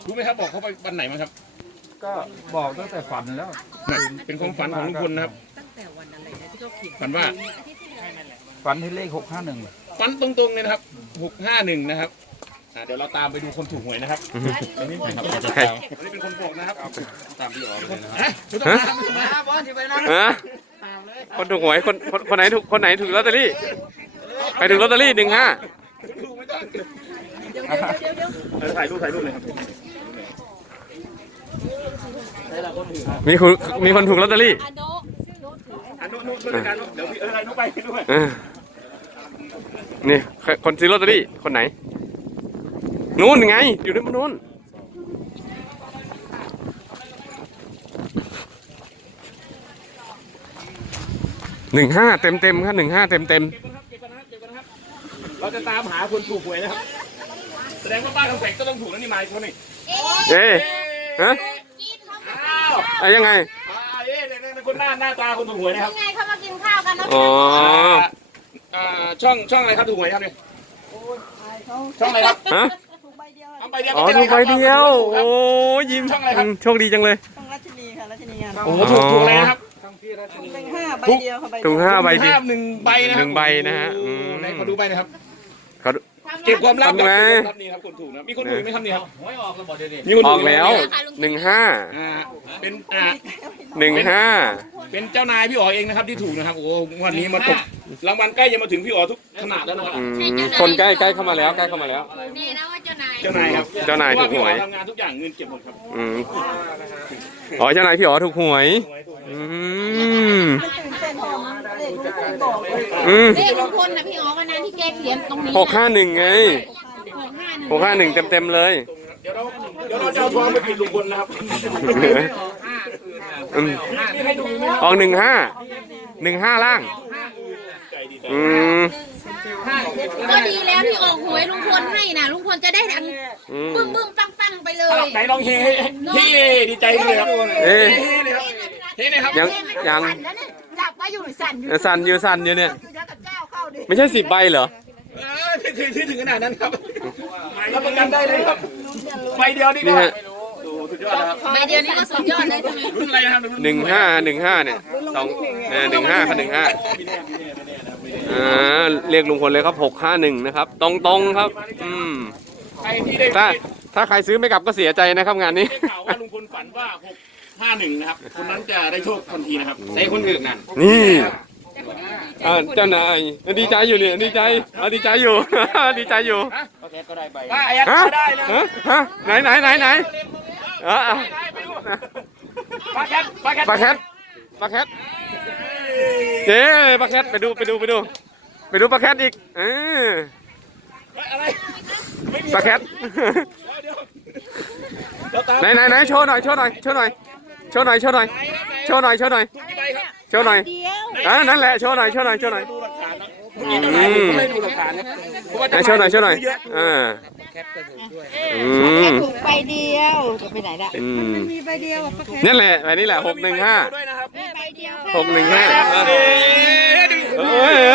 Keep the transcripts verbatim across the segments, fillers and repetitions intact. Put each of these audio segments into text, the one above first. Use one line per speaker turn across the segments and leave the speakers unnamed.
รู้ไหมครับบอกเขาไปวันไหนมาครับ
ก็บอกตั้งแต่ฝันแล้ว
เป็นความฝันของลุงพลนะครับ
ตั้งแต่วันอะไรนะที่เขาเขียน
ฝันว่า
ฝันที่เลขหกห้าหนึ่ง
ฝันตรงๆเลยนะครับหกห้าหนึ่งนะครับเดี๋ยวเราตามไปดูคนถูกหวยนะครับอันนี้เป็นอันนี้เป็นคนบอกนะครับตามพี่อ๋อเลยนะฮะบอลที่ไปนะ
คนถูกหวยคนคนไหนถูกคนไหนถูกลอตเตอรี่ใครถูกลอตเตอรี่หนึ่งห้า
ถูกไม่ต้องเดี๋ยวเดี๋ยวเดี๋ยวถ่ายรูปถ่ายรูปเลยครับ
มีคนมีคนถูกลอตเตอรี่
อันนู้นนู้นช่วยกันเดี๋ยวพี่เอออะไรนู้นไปด้วย
นี่คนซื้อลอตเตอรี่คนไหนนู้นไงอยู่ในนู้นหนึ่งห้าเต็มเต็มครับหนึ่งห้าเต็มเต็ม
เราจะตามหาคนถูกหวยนะครับแสดงว่าบ้านคำแสงก็ต้องถูกแล้วนี่มาอีกคนนี่
เอ๊ะฮะอ้าวยังไง
เอ๊ะเนี่ยคนหน้าหน้าตาคนถูกหวยนะครับ
ยังไงเขามากินข้าวกันนะ
อ๋อ
ช่องช่องอะไรครับถูกหวยครับเนี่ยช่องอะไรครับ
ฮะ
อ๋อ
ถูกใบเดียวโอ้ยิ้มช่องอะไรครับโชคดีจังเลย
ช่องรัชนีค่ะรัชนีงาน
โอ้ถูกถูกเลยนะครับ
หนึ่งห้าใบเดียวค่ะใบ
ถูกห้าใบเดียว
หนึ่งใบนะ
หนึ่งใบนะฮะ
ไหนขอดูใบนะครับ
เขา
เก็บความลับกับรับนี่ครับคนถูกนะมีคนถูกไหมครับเนี่ยหวยออกแล้วบอกเดี๋ยวนี้
ออกแล้วหนึ่งห้า
เป็นอ่า
หนึ่งห้า
เป็นเจ้านายพี่อ๋อเองนะครับที่ถูกนะครับโอ้วันนี้มาตกรางวัลใกล้จะมาถึงพี่อ๋อทุกขนาดแล้วนะครับ
คนใกล้ใกล้เข้ามาแล้วใกล้เข้ามาแล้ว
นี่นะว่าเจ้านาย
เจ้านายครับ
เจ้านายถูกหวย
ทำงานทุกอย่างเงินเก็บหมดครับ
อืมอ๋อเจ้านายพี่อ๋อถูกหวยอืม
อืมเลขลุงพลนะพี่อ๋อวันนั้นที่แกเขียนตรงนี้
หกห้าหนึ่งไงหกห้าหนึ่งเต็มเต็มเลย
เดี๋ยวเราเดี๋ยวเราจะเอาทองไปปิดลุงพลนะครับ
ออกหนึ่งห้าหนึ่งห้าล่างอืม
ก็ดีแล้วที่ออกหวยลุงพลให้นะลุงพลจะได้ดังบึ้งบึ้งปังปังไปเลย
ไหนลองเฮให้เฮดีใจเลยครับ
เฮ้
เฮ้เลยครับ
ยังยัง
จับไว้อยู่สั่นอยู่
สั่นอยู่สั่นอยู่เนี่ยไม่ใช่สิบใบเหรอ
ไม่เคยถึงขนาดนั้นครับรับประกันได้เลยครับใบเดียวนี่ก็สุดยอดครับ
ใบเดียวนี่ก็สุดยอดเลยใช่ไหม
รุ่นอะไรครับ
หนึ่งห้าหนึ่งห้าเนี่ยสองหนึ่งห้ากับหนึ่งห้าอ่าเรียกลุงพลเลยครับหกห้าหนึ่งนะครับตรงตรงครับอืมถ้าถ้าใครซื้อไม่กลับก็เสียใจนะครับงานนี้
ข่าวว่าลุงพลฝันว่าหกห้าหนึ่งนะครับคนนั้นจะได้โชคทันทีนะครับใส่คนอื่นน่ะ
นี่เจ้านายดีใจอยู่เนี่ยดีใจดีใจอยู่ดีใจอยู่
ป้าแคทก็ได้ใบป้าอายัดก็ได้นะ
ฮะไหนไหนไหนไหน
ป้าแคทป้าแคท
ป้าแคทป้าแคทเจ๊ป้าแคทไปดูไปดูไปดูไปดูป้าแคทอีกเออป้าแคทไหนไหนไหนโชว์หน่อยโชว์หน่อยโชว์หน่อยโชว์หน่อยโชว์หน่อยโชว์หน่อยโชว์หน่อยโชว์หน่อยอ่านั่นแหละโชว์หน่อยโชว์หน่อยโชว์หน่อยอืมโชว์หน่อยโชว์หน่อยอ่า
อืมถูกใบเดียวจะไปไหนล่ะมันมีใบเดียว
นั่นแหละใบนี้แหละหกหนึ่งห้าหกหนึ่งห้าเฮ้ย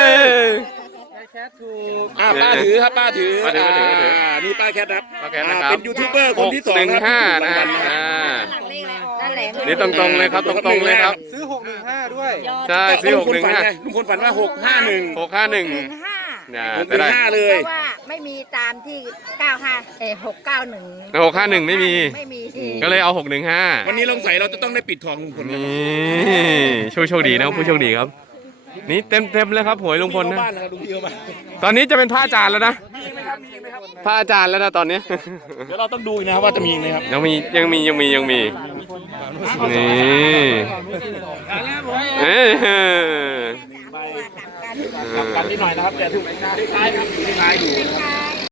อ่าป้าถือครับป้าถือป้าถือป้าถือนี่ป้าแคทครับ
ป้าแคทนะครับ
เป็นยูทูบเบอร์คนที่สอง
หนึ่งห้านะอ่านี่ตรงๆเลยครับตรงๆเลยครับ
ซื้อหกหนึ่งห้าด้วย
ใช่ซื้อหกหนึ่งห้า
ลุงพลฝันว่าหกห้าหนึ่ง
หกห้าหนึ่ง
หกหนึ่งห้าเลย
เพราะว่าไม่มีตามที่เก้าห้าเอหกเก้าหนึ่ง
หกห้าหนึ่งไม่มี
ไม่มี
ก็เลยเอาหกหนึ่งห้า
วันนี้ลงใส่เราจะต้องได้ปิดทองลุงพล
นี่โชคโชคดีนะผู้โชคดีครับนี่เต็มเต็มเลยครับหวยลุงพลนะตอนนี้จะเป็นพระอาจารย์แล้วนะพระอาจารย์แล้วนะตอนนี้
เดี๋ยวเราต้องดูนะครับว่าจะมีไหมครับ
ยังมียังมียังมียังมีนี่เอ้ย
กลับกันนิดหน่อยนะครับแต่ถูกได้ท้ายครับได้ท้ายอยู่